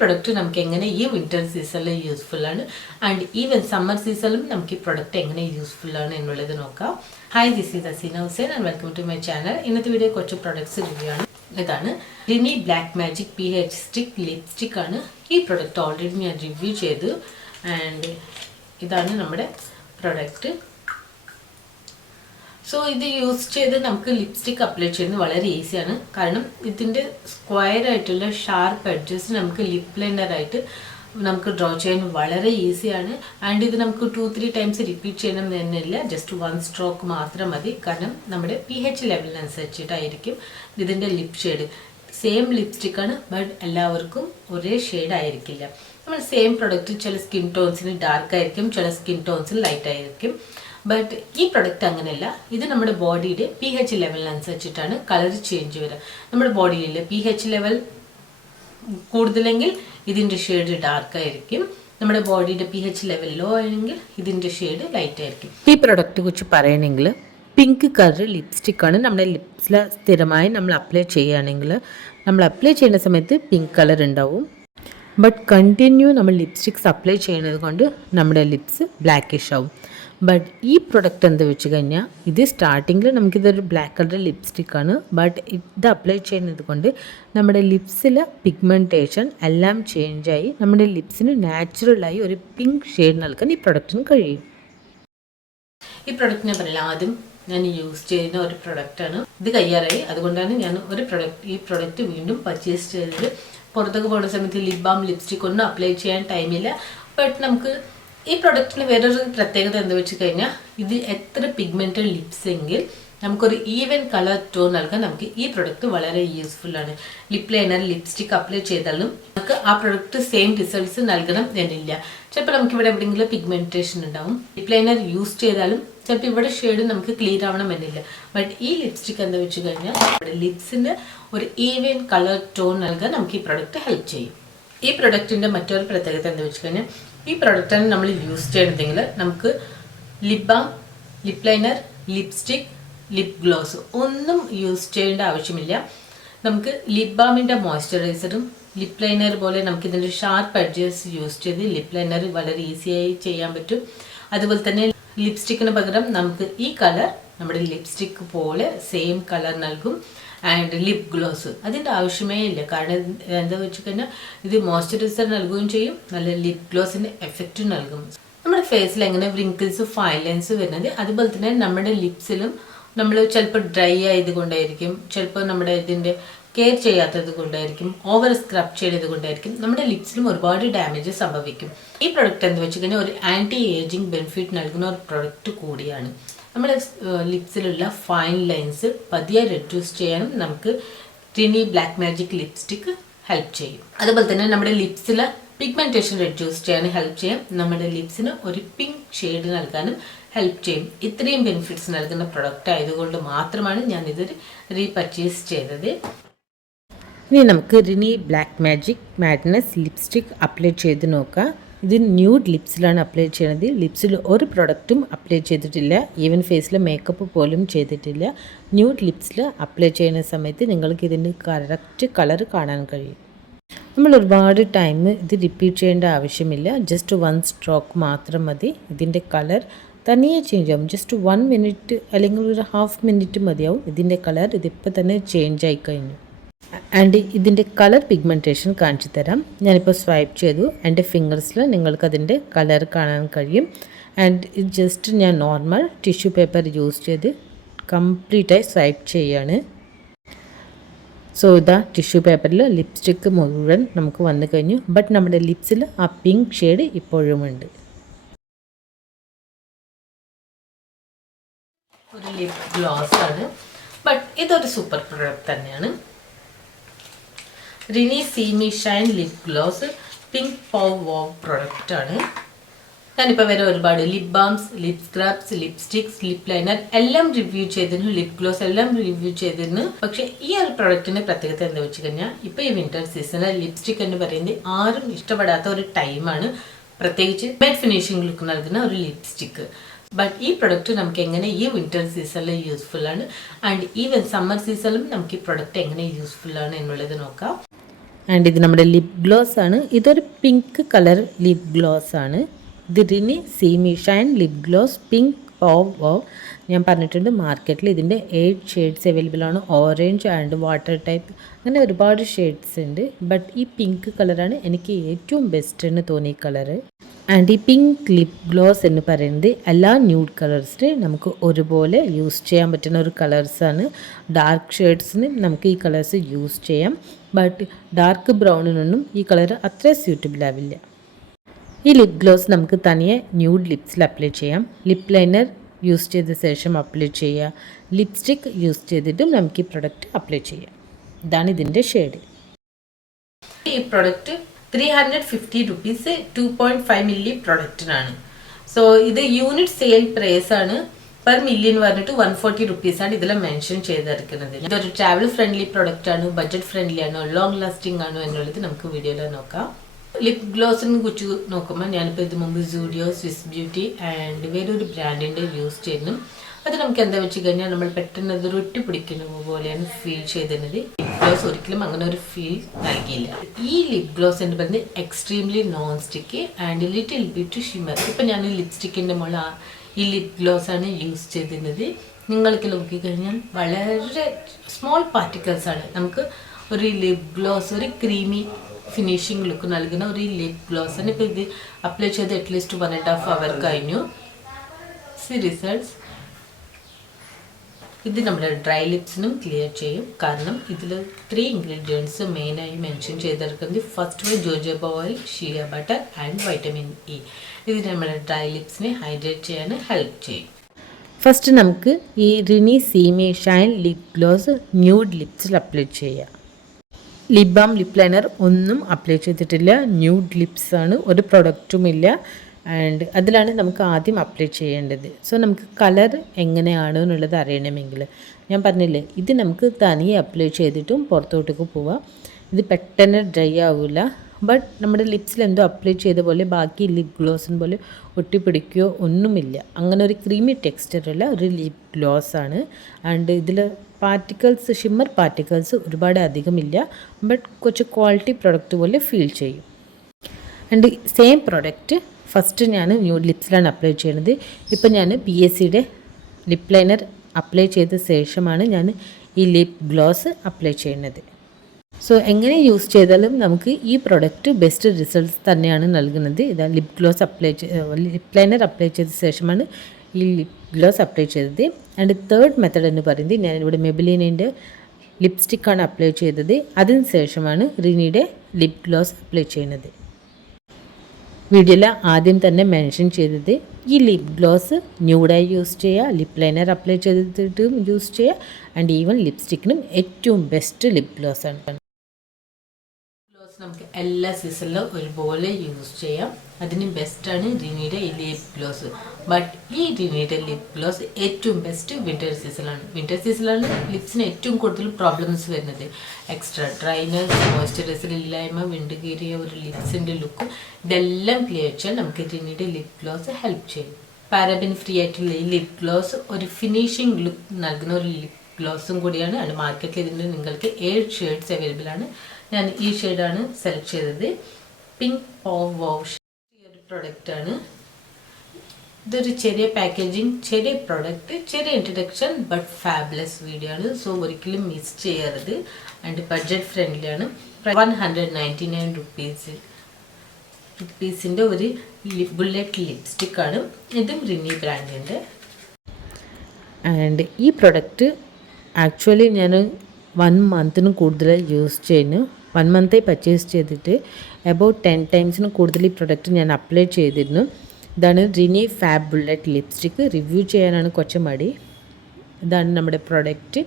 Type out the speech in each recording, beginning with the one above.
Product നമുക്ക് എങ്ങനെ ഈ വിന്റർ സീസണിൽ യൂസ്ഫുൾ ആണ് ആൻഡ് ഈവൻ സമ്മർ സീസണിലും നമുക്ക് ഈ പ്രൊഡക്റ്റ് എങ്ങനെ യൂസ്ഫുൾ ആണ് എന്നുള്ളത് നോക്കാം. Hi, this is Aseena Hussain and welcome to my channel. ഇന്നത്തെ വീഡിയോ കുറച്ച് പ്രൊഡക്ട്സ് റിവ്യൂ ആണ്. ഇതാണ് Renee black magic PH stick lipstick ആണ്. ഈ പ്രൊഡക്റ്റ് ഓൾറെഡി ഞാൻ റിവ്യൂ ചെയ്തു ആൻഡ് ഇതാണ് നമ്മുടെ പ്രൊഡക്റ്റ്. സോ ഇത് യൂസ് ചെയ്ത് നമുക്ക് ലിപ്സ്റ്റിക് അപ്ലൈ ചെയ്യുന്നത് വളരെ ഈസിയാണ്. കാരണം ഇതിൻ്റെ സ്ക്വയർ ആയിട്ടുള്ള ഷാർപ്പ് എഡ്ജസ് നമുക്ക് ലിപ് ലൈനറായിട്ട് നമുക്ക് ഡ്രോ ചെയ്യാൻ വളരെ ഈസിയാണ്. ആൻഡ് ഇത് നമുക്ക് 2-3 ടൈംസ് റിപ്പീറ്റ് ചെയ്യണം എന്നില്ല, ജസ്റ്റ് 1 സ്ട്രോക്ക് മാത്രം മതി. കാരണം നമ്മുടെ PH ലെവലിനനുസരിച്ചിട്ടായിരിക്കും ഇതിൻ്റെ ലിപ് ഷെയ്ഡ്. സെയിം ലിപ്സ്റ്റിക്കാണ്, ബട്ട് എല്ലാവർക്കും ഒരേ ഷെയ്ഡ് ആയിരിക്കില്ല. നമ്മൾ സെയിം പ്രൊഡക്റ്റ് ചില സ്കിൻ ടോൺസിന് ഡാർക്ക് ആയിരിക്കും, ചില സ്കിൻ ടോൺസിന് ലൈറ്റ് ആയിരിക്കും. ബട്ട് ഈ പ്രൊഡക്റ്റ് അങ്ങനെയല്ല. ഇത് നമ്മുടെ ബോഡിയുടെ PH ലെവലിനനുസരിച്ചിട്ടാണ് കളർ ചേഞ്ച് വരിക. നമ്മുടെ ബോഡിയിലെ PH ലെവൽ കൂടുതലെങ്കിൽ ഇതിൻ്റെ ഷെയ്ഡ് ഡാർക്ക് ആയിരിക്കും. നമ്മുടെ ബോഡിയുടെ PH ലെവൽ ലോ ആണെങ്കിൽ ഇതിൻ്റെ ഷെയ്ഡ് ലൈറ്റ് ആയിരിക്കും. ഈ പ്രൊഡക്റ്റ് കുറിച്ച് പറയണമെങ്കിൽ പിങ്ക് കളർ ലിപ്സ്റ്റിക്കാണ്. നമ്മുടെ ലിപ്സിൽ സ്ഥിരമായി നമ്മൾ അപ്ലൈ ചെയ്യുകയാണെങ്കിൽ നമ്മൾ അപ്ലൈ ചെയ്യുന്ന സമയത്ത് പിങ്ക് കളർ ഉണ്ടാവും. ബട്ട് കണ്ടിന്യൂ നമ്മൾ ലിപ്സ്റ്റിക്സ് അപ്ലൈ ചെയ്യുന്നത് കൊണ്ട് നമ്മുടെ ലിപ്സ് ബ്ലാക്കിഷ് ആവും. ബട്ട് ഈ പ്രൊഡക്റ്റ് എന്താ വെച്ച് കഴിഞ്ഞാൽ ഇത് സ്റ്റാർട്ടിങ്ങിൽ നമുക്കിതൊരു ബ്ലാക്ക് കളർ ലിപ്സ്റ്റിക്കാണ്. ബട്ട് ഇത് അപ്ലൈ ചെയ്യുന്നത് കൊണ്ട് നമ്മുടെ ലിപ്സിലെ പിഗ്മെൻറ്റേഷൻ എല്ലാം ചേഞ്ചായി നമ്മുടെ ലിപ്സിന് നാച്ചുറലായി ഒരു പിങ്ക് ഷെയ്ഡ് നൽകാൻ ഈ പ്രൊഡക്റ്റിന് കഴിയും. ഈ പ്രൊഡക്റ്റിനെ പറയില്ല, ആദ്യം ഞാൻ യൂസ് ചെയ്യുന്ന ഒരു പ്രൊഡക്റ്റാണ്. ഇത് കയ്യാറായി, അതുകൊണ്ടാണ് ഞാൻ ഈ പ്രൊഡക്റ്റ് വീണ്ടും പർച്ചേസ് ചെയ്തത്. പുറത്തൊക്കെ പോകുന്ന സമയത്ത് ലിപ് ബാം ലിപ്സ്റ്റിക് ഒന്നും അപ്ലൈ ചെയ്യാൻ ടൈമില്ല. ബട്ട് നമുക്ക് ഈ പ്രൊഡക്റ്റിന് വേറൊരു പ്രത്യേകത എന്താ വെച്ച് കഴിഞ്ഞാൽ ഇത് എത്ര പിഗ്മെന്റഡ് ലിപ്സ് എങ്കിൽ നമുക്കൊരു ഈവൻ കളർ ടോൺ നൽകാൻ നമുക്ക് ഈ പ്രൊഡക്റ്റ് വളരെ യൂസ്ഫുൾ ആണ്. ലിപ് ലൈനർ ലിപ്സ്റ്റിക് അപ്ലൈ ചെയ്താലും നമുക്ക് ആ പ്രൊഡക്റ്റ് സെയിം റിസൾട്ട്സ് നൽകണം എന്നില്ല. ചിലപ്പോൾ നമുക്ക് ഇവിടെ എവിടെയെങ്കിലും പിഗ്മെന്റേഷൻ ഉണ്ടാവും. ലിപ് ലൈനർ യൂസ് ചെയ്താലും ചിലപ്പോൾ ഇവിടെ ഷെയ്ഡ് നമുക്ക് ക്ലിയർ ആവണം എന്നില്ല. ബട്ട് ഈ ലിപ്സ്റ്റിക് എന്താ വെച്ച് കഴിഞ്ഞാൽ നമ്മുടെ ലിപ്സിന്റെ ഒരു ഈവൻ കളർ ടോൺ നൽകാൻ നമുക്ക് ഈ പ്രൊഡക്റ്റ് ഹെൽപ്പ് ചെയ്യും. ഈ പ്രൊഡക്റ്റിന്റെ മറ്റൊരു പ്രത്യേകത എന്താ വെച്ച് കഴിഞ്ഞാൽ ഈ പ്രൊഡക്റ്റാണ് നമ്മൾ യൂസ് ചെയ്യുന്നതെങ്കിൽ നമുക്ക് lip balm, lip liner, lipstick, lip gloss ഒന്നും യൂസ് ചെയ്യേണ്ട ആവശ്യമില്ല. നമുക്ക് ലിപ് ബാമിൻ്റെ മോയ്സ്ചറൈസറും ലിപ് ലൈനർ പോലെ നമുക്ക് ഇതിൻ്റെ ഷാർപ്പ് എഡ്ജസ് യൂസ് ചെയ്ത് ലിപ് ലൈനർ വളരെ ഈസിയായി ചെയ്യാൻ പറ്റും. അതുപോലെ തന്നെ ലിപ്സ്റ്റിക്കിന് പകരം നമുക്ക് ഈ കളർ നമ്മുടെ ലിപ്സ്റ്റിക്ക് പോലെ സെയിം കളർ നൽകും. ആൻഡ് ലിപ് ഗ്ലോസ് അതിൻ്റെ ആവശ്യമേ ഇല്ല. കാരണം എന്താ വെച്ച് കഴിഞ്ഞാൽ ഇത് മോയ്സ്ചറൈസർ നൽകുകയും ചെയ്യും, നല്ല ലിപ് ഗ്ലോസിൻ്റെ എഫക്റ്റ് നൽകും. നമ്മുടെ ഫേസിൽ എങ്ങനെ വ്രിങ്കിൾസ് ഫൈൻ ലൈൻസ് വരുന്നത് അതുപോലെ തന്നെ നമ്മുടെ ലിപ്സിലും നമ്മൾ ചിലപ്പോൾ ഡ്രൈ ആയതുകൊണ്ടായിരിക്കും, ചിലപ്പോൾ നമ്മുടെ ഇതിൻ്റെ കെയർ ചെയ്യാത്തത് കൊണ്ടായിരിക്കും, ഓവർ സ്ക്രബ് ചെയ്തത് കൊണ്ടായിരിക്കും നമ്മുടെ ലിപ്സിലും ഒരുപാട് ഡാമേജ് സംഭവിക്കും. ഈ പ്രൊഡക്റ്റ് എന്താ വെച്ച് കഴിഞ്ഞാൽ ഒരു ആൻറ്റി ഏജിങ് ബെനിഫിറ്റ് നൽകുന്ന ഒരു പ്രൊഡക്റ്റ് കൂടിയാണ്. നമ്മുടെ ലിപ്സിലുള്ള ഫൈൻ ലൈൻസ് പതിയെ റെഡ്യൂസ് ചെയ്യാനും നമുക്ക് Rini black magic lipstick help ചെയ്യും. അതുപോലെ തന്നെ നമ്മുടെ ലിപ്സിലെ പിഗ്മെന്റേഷൻ റെഡ്യൂസ് ചെയ്യാനും ഹെൽപ്പ് ചെയ്യും. നമ്മുടെ ലിപ്സിന് ഒരു പിങ്ക് ഷെയ്ഡ് നൽകാനും ഹെൽപ്പ് ചെയ്യും. ഇത്രയും ബെനിഫിറ്റ്സ് നൽകുന്ന പ്രൊഡക്റ്റ് ആയതുകൊണ്ട് മാത്രമാണ് ഞാൻ ഇതൊരു റീപർച്ചേസ് ചെയ്തത്. ഇനി നമുക്ക് Rini black magic madness lipstick apply ചെയ്ത് നോക്കാം. ഇത് ന്യൂഡ് ലിപ്സിലാണ് അപ്ലൈ ചെയ്യുന്നത്. ലിപ്സിൽ ഒരു പ്രൊഡക്റ്റും അപ്ലൈ ചെയ്തിട്ടില്ല, ഈവൻ ഫേസിൽ മേക്കപ്പ് പോലും ചെയ്തിട്ടില്ല. ന്യൂഡ് ലിപ്സിൽ അപ്ലൈ ചെയ്യുന്ന സമയത്ത് നിങ്ങൾക്ക് ഇതിൻ്റെ കറക്റ്റ് കളർ കാണാൻ കഴിയും. നമ്മൾ ഒരുപാട് ടൈം ഇത് റിപ്പീറ്റ് ചെയ്യേണ്ട ആവശ്യമില്ല, ജസ്റ്റ് 1 സ്ട്രോക്ക് മാത്രം മതി. ഇതിൻ്റെ കളർ തനിയെ ചേഞ്ച് ആവും. ജസ്റ്റ് 1 മിനിറ്റ് അല്ലെങ്കിൽ ഒരു ഹാഫ് മിനിറ്റ് മതിയാവും. ഇതിൻ്റെ കളർ ഇതിപ്പോൾ തന്നെ ചേഞ്ച് ആയി കഴിഞ്ഞു. ആൻഡ് ഇതിൻ്റെ കളർ പിഗ്മെൻറ്റേഷൻ കാണിച്ചു തരാം. ഞാനിപ്പോൾ സ്വൈപ്പ് ചെയ്തു. എൻ്റെ ഫിംഗേഴ്സിൽ നിങ്ങൾക്ക് അതിൻ്റെ കളർ കാണാൻ കഴിയും. ആൻഡ് ഇത് ജസ്റ്റ് ഞാൻ നോർമൽ ടിഷ്യൂ പേപ്പർ യൂസ് ചെയ്ത് കംപ്ലീറ്റായി സ്വൈപ്പ് ചെയ്യാണ്. സോ ഇതാ ടിഷ്യൂ പേപ്പറിൽ ലിപ്സ്റ്റിക്ക് മുഴുവൻ നമുക്ക് വന്നു കഴിഞ്ഞു. ബട്ട് നമ്മുടെ ലിപ്സിൽ ആ പിങ്ക് ഷെയ്ഡ് ഇപ്പോഴും ഉണ്ട്. ഒരു ലിപ് ഗ്ലോസ് ആണ്, ബട്ട് ഇതൊരു സൂപ്പർ പ്രൊഡക്റ്റ് തന്നെയാണ്. Renee seamy shine lip gloss pink pow wow product ആണ്. ഞാനിപ്പോൾ വരെ ഒരുപാട് lip balms, lip scrubs, lipsticks, lip liner എല്ലാം റിവ്യൂ ചെയ്തിരുന്നു, ലിപ് ഗ്ലോസ് എല്ലാം റിവ്യൂ ചെയ്തിരുന്നു. പക്ഷെ ഈ ഒരു പ്രൊഡക്റ്റിന്റെ പ്രത്യേകത എന്താ വെച്ച് കഴിഞ്ഞാൽ ഇപ്പോൾ ഈ വിന്റർ സീസണിൽ ലിപ്സ്റ്റിക് എന്ന് പറയുന്നത് ആരും ഇഷ്ടപ്പെടാത്ത ഒരു ടൈമാണ്, പ്രത്യേകിച്ച് മാറ്റ് ഫിനിഷിംഗ് ലുക്ക് നൽകുന്ന ഒരു ലിപ്സ്റ്റിക്ക്. ബട്ട് ഈ പ്രൊഡക്റ്റ് നമുക്ക് എങ്ങനെ ഈ വിന്റർ സീസണിൽ യൂസ്ഫുൾ ആണ് ആൻഡ് ഈവൻ സമ്മർ സീസണിലും നമുക്ക് ഈ പ്രൊഡക്റ്റ് എങ്ങനെ യൂസ്ഫുൾ ആണ് എന്നുള്ളത് നോക്കാം. ആൻഡ് ഇത് നമ്മുടെ ലിപ് ഗ്ലോസ് ആണ്. ഇതൊരു പിങ്ക് കളർ ലിപ് ഗ്ലോസ് ആണ്. ഇത് Renee seamy shine lip gloss pink ഓ ഞാൻ പറഞ്ഞിട്ടുണ്ട്. മാർക്കറ്റിൽ ഇതിൻ്റെ 8 ഷെയ്ഡ്സ് അവൈലബിൾ ആണ്. ഓറഞ്ച് ആൻഡ് വാട്ടർ ടൈപ്പ് അങ്ങനെ ഒരുപാട് ഷെയ്ഡ്സ് ഉണ്ട്. ബട്ട് ഈ പിങ്ക് കളറാണ് എനിക്ക് ഏറ്റവും ബെസ്റ്റ് എന്ന് തോന്നിയ കളറ്. ആൻഡ് ഈ പിങ്ക് ലിപ് ഗ്ലോസ് എന്ന് പറയുന്നത് എല്ലാ ന്യൂഡ് കളേഴ്സിന് നമുക്ക് ഒരുപോലെ യൂസ് ചെയ്യാൻ പറ്റുന്ന ഒരു കളേഴ്സാണ്. ഡാർക്ക് ഷെയ്ഡ്സിന് നമുക്ക് ഈ കളേഴ്സ് യൂസ് ചെയ്യാം. ബട്ട് ഡാർക്ക് ബ്രൗണിനൊന്നും ഈ കളർ അത്ര സ്യൂട്ടബിൾ ആവില്ല. ഈ ലിപ് ഗ്ലോസ് നമുക്ക് തനിയെ ന്യൂഡ് ലിപ്സിൽ അപ്ലൈ ചെയ്യാം. ലിപ് ലൈനർ യൂസ് ചെയ്ത ശേഷം അപ്ലൈ ചെയ്യുക. ലിപ്സ്റ്റിക് യൂസ് ചെയ്തിട്ടും നമുക്ക് ഈ പ്രൊഡക്റ്റ് അപ്ലൈ ചെയ്യാം. ഇതാണ് ഇതിൻ്റെ ഷെയ്ഡ്. ഈ പ്രൊഡക്റ്റ് 350 റുപ്പീസ് 2.5 മില്ലി പ്രൊഡക്റ്റിനാണ്. സോ ഇത് യൂണിറ്റ് സെയിൽ പ്രൈസ് ആണ്. പെർ മില്യൺ പറഞ്ഞിട്ട് 140 റുപ്പീസാണ് ഇതിൽ മെൻഷൻ ചെയ്തിരിക്കുന്നത്. ഇതൊരു ട്രാവൽ ഫ്രണ്ട്ലി പ്രൊഡക്റ്റ് ആണ്, ബഡ്ജറ്റ് ഫ്രണ്ട്ലി ആണോ, ലോങ് ലാസ്റ്റിംഗ് ആണോ എന്നുള്ളത് നമുക്ക് വീഡിയോയിൽ നോക്കാം. ലിപ് ഗ്ലോസിനെ കുറിച്ച് നോക്കുമ്പോൾ ഞാനിപ്പോൾ ഇത് മുമ്പ് സൂഡിയോ, സ്വിസ് ബ്യൂട്ടി ആൻഡ് വേറൊരു ബ്രാൻഡിൻ്റെ യൂസ് ചെയ്യുന്നു. അത് നമുക്ക് എന്താ വെച്ച് കഴിഞ്ഞാൽ നമ്മൾ പെട്ടെന്ന് അതൊരു ഒട്ടിപ്പിടിക്കുന്ന പോലെയാണ് ഫീൽ ചെയ്തിരുന്നത്. ലിപ് ഗ്ലോസ് ഒരിക്കലും അങ്ങനെ ഒരു ഫീൽ നൽകിയില്ല. ഈ ലിപ് ഗ്ലോസ് എന്ന് പറയുന്നത് extremely non sticky and little bit shimmer. ഇപ്പം ഞാൻ ലിപ്സ്റ്റിക്കിൻ്റെ മുകളിൽ ഈ ലിപ് ഗ്ലോസ് ആണ് യൂസ് ചെയ്തിരുന്നത്. നിങ്ങൾക്ക് നോക്കിക്കഴിഞ്ഞാൽ വളരെ സ്മോൾ പാർട്ടിക്കിൾസ് ആണ്. നമുക്ക് ഒരു ലിപ് ഗ്ലോസ് ഒരു ക്രീമി ഫിനിഷിംഗ് ലുക്ക് നൽകുന്ന ഒരു ലിപ് ഗ്ലോസ് ആണ്. ഇപ്പോൾ ഇത് അപ്ലൈ ചെയ്ത് അറ്റ്ലീസ്റ്റ് 1.5 അവർ കഴിഞ്ഞു. റിസൾട്ട്സ് ഇത് നമ്മുടെ ഡ്രൈ ലിപ്സിനും ക്ലിയർ ചെയ്യും. കാരണം ഇതിൽ 3 ഇൻഗ്രീഡിയൻസ് മെയിനായി മെൻഷൻ ചെയ്തിരിക്കുന്നത്. First one jojoba oil, shea butter and vitamin E. ഇത് നമ്മുടെ ഡ്രൈ ലിപ്സിനെ ഹൈഡ്രേറ്റ് ചെയ്യാൻ ഹെൽപ്പ് ചെയ്യും. ഫസ്റ്റ് നമുക്ക് ഈ Renee seamy shine lip gloss nude ലിപ്സിൽ അപ്ലൈ ചെയ്യാം. ലിപ് ബാം, ലിപ് ലൈനർ ഒന്നും അപ്ലൈ ചെയ്തിട്ടില്ല. ന്യൂഡ് ലിപ്സ് ആണ്, ഒരു പ്രൊഡക്റ്റും ഇല്ല. ആൻഡ് അതിലാണ് നമുക്ക് ആദ്യം അപ്ലൈ ചെയ്യേണ്ടത്. സോ നമുക്ക് കളർ എങ്ങനെയാണ് എന്നുള്ളത് അറിയണമെങ്കിൽ ഞാൻ പറഞ്ഞില്ലേ, ഇത് നമുക്ക് തനിയെ അപ്ലൈ ചെയ്തിട്ടും പുറത്തോട്ടേക്ക് പോവാം. ഇത് പെട്ടെന്ന് ഡ്രൈ ആവില്ല. ബട്ട് നമ്മുടെ ലിപ്സിൽ എന്തോ അപ്ലൈ ചെയ്ത പോലെ ബാക്കി ലിപ് ഗ്ലോസിന് പോലെ ഒട്ടിപ്പിടിക്കുകയോ ഒന്നുമില്ല. അങ്ങനെ ഒരു ക്രീമി ടെക്സ്ചറുള്ള ഒരു ലിപ് ഗ്ലോസ് ആണ്. ആൻഡ് ഇതിൽ പാർട്ടിക്കിൾസ്, ഷിമ്മർ പാർട്ടിക്കിൾസ് ഒരുപാട് അധികമില്ല. ബട്ട് കുറച്ച് ക്വാളിറ്റി പ്രൊഡക്റ്റ് പോലെ ഫീൽ ചെയ്യും. ആൻഡ് സെയിം പ്രൊഡക്റ്റ് ഫസ്റ്റ് ഞാൻ ന്യൂഡ് ലിപ്സിലാണ് അപ്ലൈ ചെയ്യുന്നത്. ഇപ്പം ഞാൻ PSCയുടെ ലിപ് ലൈനർ അപ്ലൈ ചെയ്ത ശേഷമാണ് ഞാൻ ഈ ലിപ് ഗ്ലോസ് അപ്ലൈ ചെയ്യുന്നത്. സോ എങ്ങനെ യൂസ് ചെയ്താലും നമുക്ക് ഈ പ്രൊഡക്റ്റ് ബെസ്റ്റ് റിസൾട്ട്സ് തന്നെയാണ് നൽകുന്നത്. ഇതാ ലിപ് ലൈനർ അപ്ലൈ ചെയ്ത ശേഷമാണ് ഈ ലിപ് ഗ്ലോസ് അപ്ലൈ ചെയ്തത്. ആൻഡ് തേർഡ് മെത്തഡ് എന്ന് പറയുന്നത് ഞാനിവിടെ മെബിലിനിൻ്റെ ലിപ്സ്റ്റിക്കാണ് അപ്ലൈ ചെയ്തത്. അതിന് ശേഷമാണ് റിനിയുടെ ലിപ് ഗ്ലോസ് അപ്ലൈ ചെയ്യുന്നത്. വീഡിയോയിൽ ആദ്യം തന്നെ മെൻഷൻ ചെയ്തത് ഈ ലിപ് ഗ്ലോസ് ന്യൂഡായി യൂസ് ചെയ്യുക, ലിപ് ലൈനർ അപ്ലൈ ചെയ്തിട്ടും യൂസ് ചെയ്യുക, ആൻഡ് ഈവൻ ലിപ്സ്റ്റിക്കിനും ഏറ്റവും ബെസ്റ്റ് ലിപ് ഗ്ലോസ് ആണ്. നമുക്ക് എല്ലാ സീസണിലും ഒരുപോലെ യൂസ് ചെയ്യാം. അതിന് ബെസ്റ്റാണ് റിനിയുടെ ഈ ലിപ് ഗ്ലോസ്. ബട്ട് ഈ റിനിയുടെ ലിപ് ഗ്ലോസ് ഏറ്റവും ബെസ്റ്റ് വിൻ്റർ സീസണിലാണ്. വിൻ്റർ സീസണിലാണ് ലിപ്സിന് ഏറ്റവും കൂടുതൽ പ്രോബ്ലംസ് വരുന്നത്. എക്സ്ട്രാ ഡ്രൈനസ്, മോയ്സ്ചറൈസർ ഇല്ലായ്മ, വിണ്ട് കീറിയ ഒരു ലിപ്സിൻ്റെ ലുക്കും ഇതെല്ലാം ക്ലിയർ ചെയ്യാൻ നമുക്ക് റിനിയുടെ ലിപ് ഗ്ലോസ് ഹെൽപ്പ് ചെയ്യും. പാരബിൻ ഫ്രീ ആയിട്ടുള്ള ഈ ലിപ് ഗ്ലോസ് ഒരു ഫിനിഷിംഗ് ലുക്ക് നൽകുന്ന ഒരു ലിപ് ഗ്ലോസും കൂടിയാണ്. അത് മാർക്കറ്റിൽ ഇതിൻ്റെ നിങ്ങൾക്ക് 7 ഷെയ്ഡ്സ് അവൈലബിൾ ആണ്. ഞാൻ ഈ ഷെയ്ഡാണ് സെലക്ട് ചെയ്തത്. പിങ്ക് വൗ ഒരു പ്രൊഡക്റ്റാണ്. ഇതൊരു ചെറിയ പാക്കേജിങ്, ചെറിയ പ്രൊഡക്റ്റ്, ചെറിയ ഇൻട്രഡക്ഷൻ, ബട്ട് ഫാബുലസ് വീഡിയോ ആണ്. സോ ഒരിക്കലും മിസ് ചെയ്യരുത്. ആൻഡ് ബഡ്ജറ്റ് ഫ്രണ്ട്ലി ആണ്. 199 റുപ്പീസിൻ്റെ ഒരു ബുള്ളറ്റ് ലിപ്സ്റ്റിക് ആണ്. ഇതും റിനി ബ്രാൻഡിൻ്റെ. ആൻഡ് ഈ പ്രൊഡക്റ്റ് ആക്ച്വലി ഞാൻ 1 മന്തിന് കൂടുതൽ യൂസ് ചെയ്യുന്നു. 1 മന്തായി പർച്ചേസ് ചെയ്തിട്ട് അബൌട്ട് 10 ടൈംസിന് കൂടുതൽ ഈ പ്രൊഡക്റ്റ് ഞാൻ അപ്ലൈ ചെയ്തിരുന്നു. ഇതാണ് Rini fab bullet lipstick. Review ചെയ്യാനാണ് കുറച്ച് മടി. ഇതാണ് നമ്മുടെ പ്രൊഡക്റ്റ്.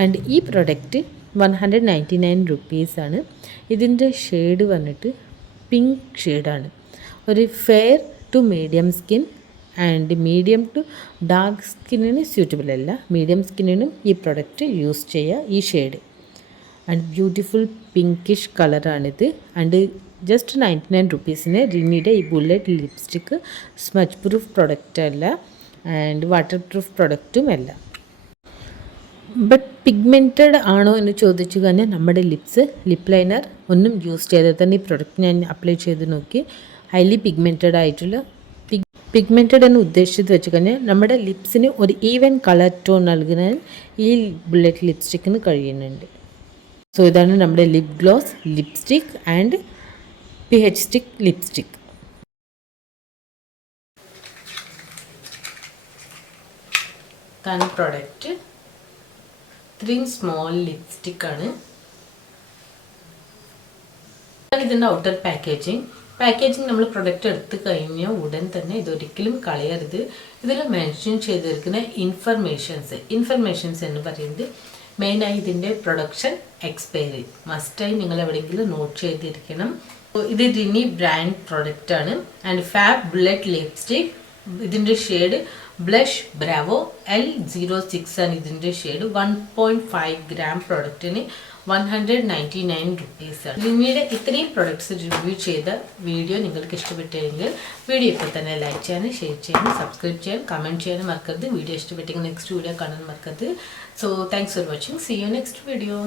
ആൻഡ് ഈ പ്രൊഡക്റ്റ് 199 റുപ്പീസാണ്. ഇതിൻ്റെ ഷെയ്ഡ് വന്നിട്ട് പിങ്ക് ഷെയ്ഡാണ്. ഒരു fair to medium skin and medium to dark സ്കിന്നിന് സ്യൂട്ടബിൾ അല്ല. മീഡിയം സ്കിന്നിനും ഈ പ്രൊഡക്റ്റ് യൂസ് ചെയ്യുക. ഈ ഷെയ്ഡ് ആൻഡ് ബ്യൂട്ടിഫുൾ പിങ്കിഷ് കളറാണിത്. ആൻഡ് ജസ്റ്റ് 99 റുപ്പീസിന് റിനിയുടെ ഈ bullet lipstick smudge proof product അല്ല ആൻഡ് വാട്ടർ പ്രൂഫ് പ്രൊഡക്റ്റും അല്ല. ബട്ട് പിഗ്മെൻറ്റഡ് ആണോ എന്ന് ചോദിച്ചു കഴിഞ്ഞാൽ നമ്മുടെ ലിപ്പ് ലൈനർ ഒന്നും യൂസ് ചെയ്താൽ തന്നെ ഈ പ്രൊഡക്റ്റ് ഞാൻ അപ്ലൈ ചെയ്ത് നോക്കി. ഹൈലി പിഗ്മെൻറ്റഡ് ആയിട്ടുള്ള പിഗ്മെൻറ്റഡ് എന്ന് ഉദ്ദേശിച്ചത് വെച്ച് കഴിഞ്ഞാൽ നമ്മുടെ ലിപ്സിന് ഒരു ഈവൻ കളർ ടോൺ നൽകാൻ ഈ ബുള്ളറ്റ് ലിപ്സ്റ്റിക്കിന് കഴിയുന്നുണ്ട്. സോ ഇതാണ് നമ്മുടെ lip gloss lipstick and PH stick lipstick. ഇതാണ് പ്രൊഡക്റ്റ്. ഇത്രയും സ്മോൾ ലിപ്സ്റ്റിക്കാണ്. ഇതിൻ്റെ ഔട്ടർ പാക്കേജിങ് നമ്മൾ പ്രൊഡക്റ്റ് എടുത്ത് കഴിഞ്ഞാൽ ഉടൻ തന്നെ ഇതൊരിക്കലും കളയരുത്. ഇതിൽ മെൻഷൻ ചെയ്തിരിക്കുന്ന ഇൻഫർമേഷൻസ് എന്ന് പറയുന്നത് മെയിനായി ഇതിൻ്റെ പ്രൊഡക്ഷൻ എക്സ്പയറി മസ്റ്റായി നിങ്ങൾ എവിടെയെങ്കിലും നോട്ട് ചെയ്തിരിക്കണം. ഇത് റിനി ബ്രാൻഡ് പ്രൊഡക്റ്റ് ആണ്. ആൻഡ് ഫാബ് ബുള്ളറ്റ് ലിപ്സ്റ്റിക്, ഇതിൻ്റെ ഷെയ്ഡ് ബ്ലഷ് ബ്രാവോ L06 ആണ് ഇതിൻ്റെ ഷെയ്ഡ്. 1.5 ഗ്രാം പ്രൊഡക്റ്റിന് 199 റുപ്പീസാണ്. റിനിയുടെ ഇത്രയും പ്രൊഡക്ട്സ് റിവ്യൂ ചെയ്ത വീഡിയോ നിങ്ങൾക്ക് ഇഷ്ടപ്പെട്ടെങ്കിൽ വീഡിയോ ഇപ്പോൾ തന്നെ ലൈക്ക് ചെയ്യാനും ഷെയർ ചെയ്യാനും സബ്സ്ക്രൈബ് ചെയ്യാനും കമൻറ്റ് ചെയ്യാനും മറക്കരുത്. വീഡിയോ ഇഷ്ടപ്പെട്ടെങ്കിൽ നെക്സ്റ്റ് വീഡിയോ കാണാൻ മറക്കരുത്. So thanks for watching. See you next video.